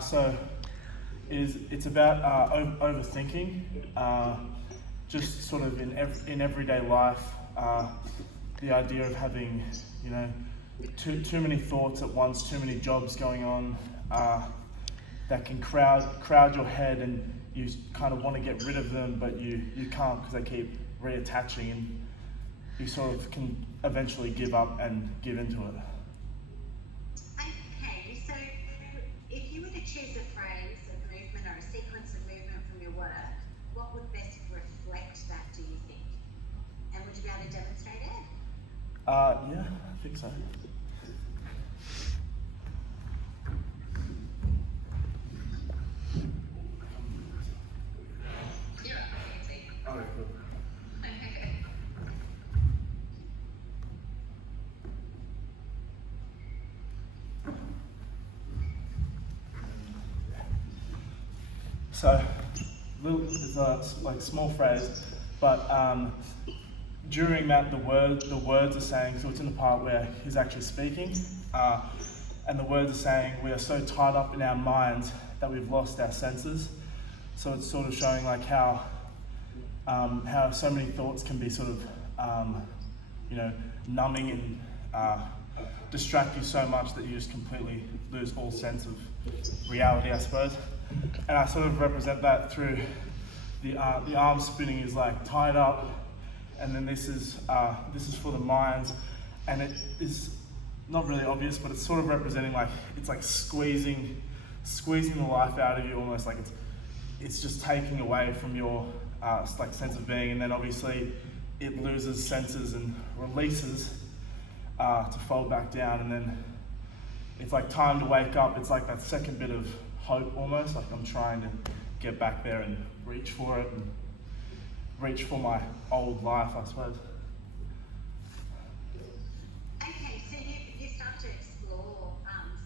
So it's about overthinking, just sort of in everyday life. The idea of having, you know, too many thoughts at once, too many jobs going on, that can crowd your head, and you kind of want to get rid of them, but you can't because they keep reattaching, and you sort of can eventually give up and give into it. Okay, so if you were to choose a phrase of movement or a sequence of movement from your work, what would best reflect that, do you think? And would you be able to demonstrate it? Yeah, I think so. Yeah, I can see. Okay, cool. So, it's a like small phrase, but during that the words are saying. So it's in the part where he's actually speaking, and the words are saying we are so tied up in our minds that we've lost our senses. So it's sort of showing like how so many thoughts can be sort of numbing and distract you so much that you just completely lose all sense of reality, I suppose. And I sort of represent that through the arm spinning is like tied up, and then this is for the minds, and it is not really obvious, but it's sort of representing like it's like squeezing the life out of you, almost like it's just taking away from your like sense of being, and then obviously it loses senses and releases to fold back down, and then it's like time to wake up. It's like that second bit of hope, almost like I'm trying to get back there and reach for it and reach for my old life, I suppose. Okay, so you start to explore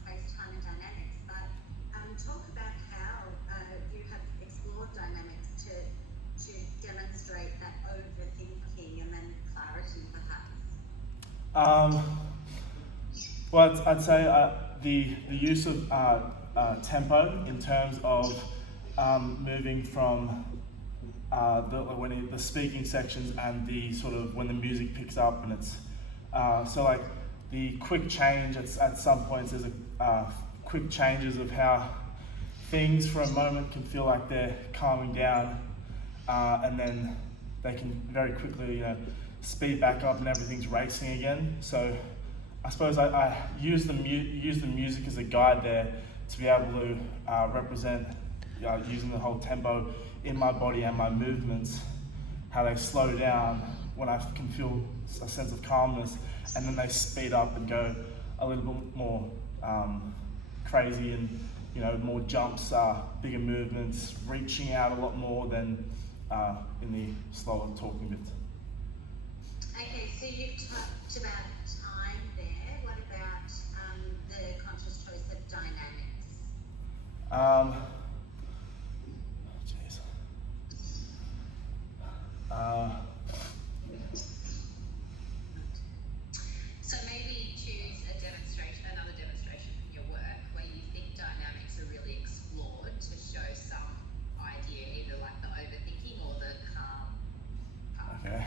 space-time and dynamics, but talk about how you have explored dynamics to demonstrate that overthinking and then clarity, perhaps. Well, I'd say the use of tempo in terms of moving from the speaking sections and the sort of when the music picks up, and it's so like the quick change at some points. There's a quick changes of how things for a moment can feel like they're calming down, and then they can very quickly speed back up and everything's racing again. So I suppose I use the music as a guide there to be able to represent using the whole tempo in my body and my movements, how they slow down when I can feel a sense of calmness, and then they speed up and go a little bit more crazy, and more jumps, bigger movements, reaching out a lot more than in the slower talking bits. Okay, so you've talked about time there. What about the conscious choice of dynamics? Jeez. So maybe choose another demonstration from your work where you think dynamics are really explored to show some idea, either like the overthinking or the calm part. Okay.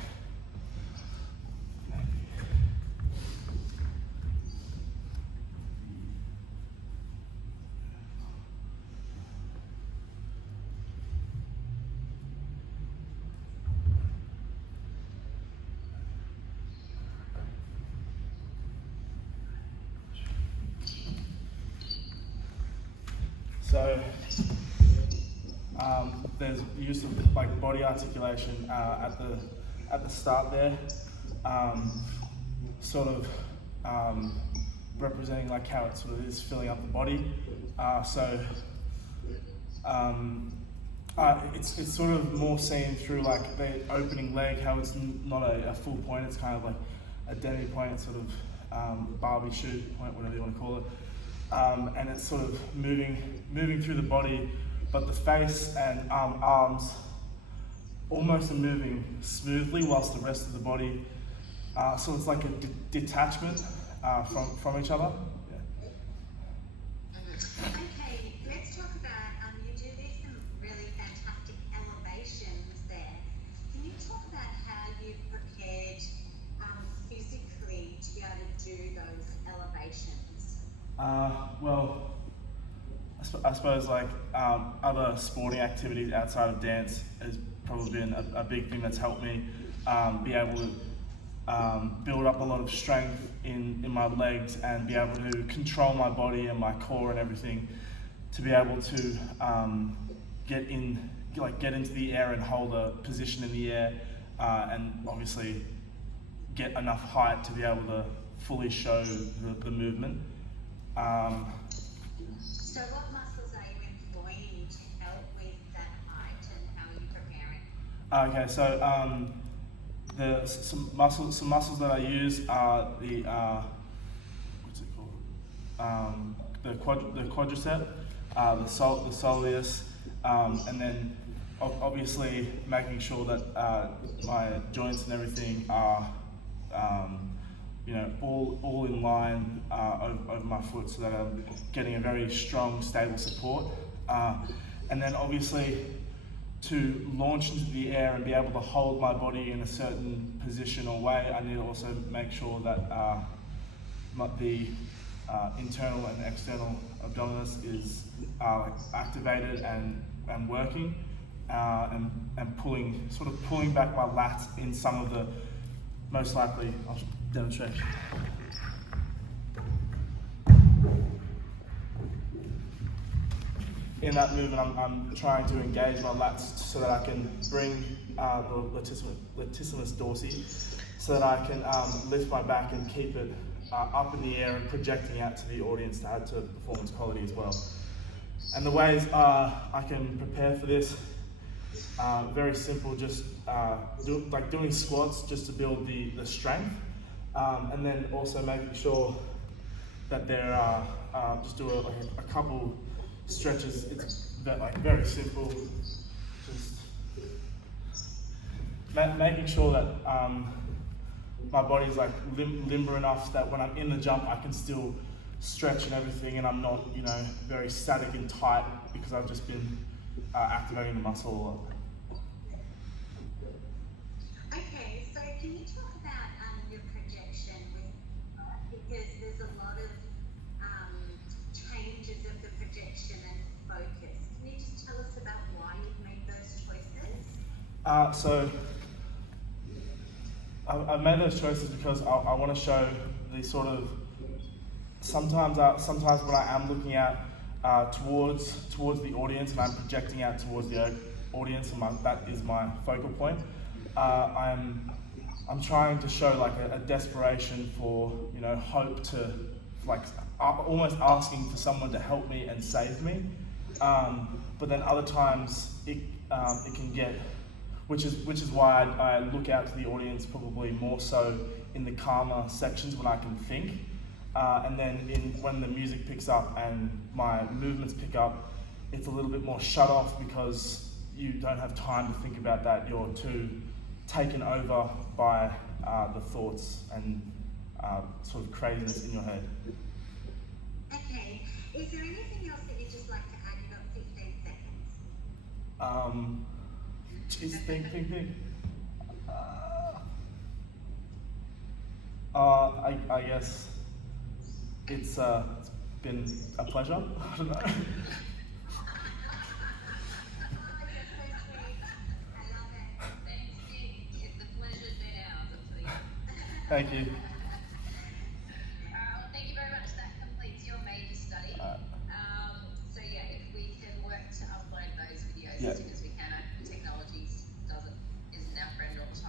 So there's use of like body articulation at the start there, sort of representing like how it sort of is filling up the body. It's sort of more seen through like the opening leg, how it's not a full point. It's kind of like a demi point, sort of Barbie shoot point, whatever you want to call it. And it's sort of moving through the body, but the face and arms almost are moving smoothly whilst the rest of the body, so it's like a detachment from each other. Yeah. Okay, Well, I suppose like other sporting activities outside of dance has probably been a big thing that's helped me be able to build up a lot of strength in my legs and be able to control my body and my core and everything to be able to get into the air and hold a position in the air and obviously get enough height to be able to fully show the movement. So what muscles are you employing to help with that height and how are you preparing? Okay, so some muscles that I use are the what's it called? The quadricep, the soleus, and then obviously making sure that my joints and everything are all in line over my foot, so that I'm getting a very strong, stable support. And then obviously to launch into the air and be able to hold my body in a certain position or way, I need to also make sure that the internal and external abdominis is activated and working, and pulling back my lats in some of the, most likely, I'll demonstrate. In that movement, I'm trying to engage my lats so that I can bring the latissimus dorsi, so that I can lift my back and keep it up in the air and projecting out to the audience to add to the performance quality as well. And the ways I can prepare for this, very simple, just doing squats just to build the strength, and then also making sure that there are, just do a couple stretches. It's very simple, just making sure that my body's limber enough that when I'm in the jump I can still stretch and everything, and I'm not very static and tight because I've just been activating the muscle a lot. Okay, so can you talk about your projection because there's a lot of changes of the projection and focus. Can you just tell us about why you've made those choices? So I've made those choices because I want to show the sort of, sometimes when I am looking out towards the audience and I'm projecting out towards the audience, and that is my focal point, I'm trying to show a desperation for hope, to almost asking for someone to help me and save me, but then other times it can get, which is why I look out to the audience probably more so in the calmer sections when I can think, and then when the music picks up and my movements pick up, it's a little bit more shut off because you don't have time to think about that. You're too taken over by the thoughts and sort of craziness in your head. Okay, is there anything else that you'd just like to add? You've got 15 seconds. Geez, think. I guess it's been a pleasure. I don't know. Oh, you're so sweet. I love it. Thanks, Steve. It's a pleasure's been ours, I'll tell you. Thank you.